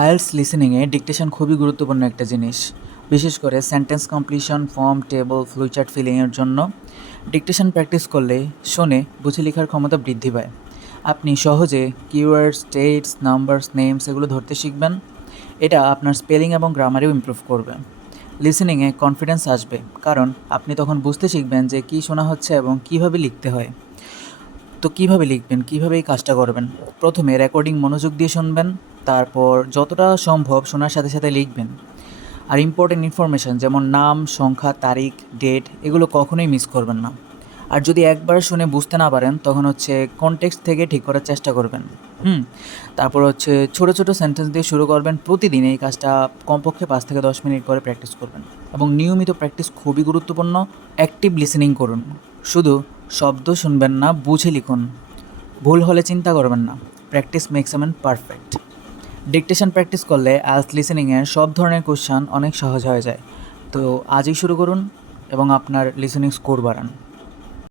IELTS লিসেনিংয়ে dictation খুবই গুরুত্বপূর্ণ একটা জিনিস। বিশেষ করে sentence completion, form, table, flowchart ফিলিংয়ের জন্য ডিকটেশন প্র্যাকটিস করলে শুনে বুঝে লেখার ক্ষমতা বৃদ্ধি পায়। আপনি সহজে কিওয়ার্ডস, ডেটস, নাম্বারস, নেমস এগুলো ধরতে শিখবেন। এটা আপনার স্পেলিং এবং গ্রামারেও ইমপ্রুভ করবে। লিসেনিংয়ে কনফিডেন্স আসবে, কারণ আপনি তখন বুঝতে শিখবেন যে কী শোনা হচ্ছে এবং কীভাবে লিখতে হয়। তো কীভাবে লিখবেন, কীভাবে এই কাজটা করবেন? প্রথমে রেকর্ডিং মনোযোগ দিয়ে শুনবেন, তারপর যতটা সম্ভব শোনার সাথে সাথে লিখবেন। আর ইম্পর্টেন্ট ইনফরমেশান যেমন নাম, সংখ্যা, তারিখ, ডেট এগুলো কখনোই মিস করবেন না। আর যদি একবার শুনে বুঝতে না পারেন তখন কনটেক্সট থেকে ঠিক করার চেষ্টা করবেন। তারপর ছোটো ছোটো সেন্টেন্স দিয়ে শুরু করবেন। প্রতিদিন এই কাজটা কমপক্ষে 5 থেকে 10 মিনিট করে প্র্যাকটিস করবেন এবং নিয়মিত প্র্যাকটিস খুবই গুরুত্বপূর্ণ। অ্যাক্টিভ লিসেনিং করুন, শুধু শব্দ শুনবেন না, বুঝে লিখুন। ভুল হলে চিন্তা করবেন না, practice makes a man perfect. Dictation practice করলে আইএলটিএস লিসেনিংয়ের সব ধরনের কোশ্চেন অনেক সহজ হয়ে যায়। তো আজই শুরু করুন এবং আপনার লিসেনিং স্কোর বাড়ান।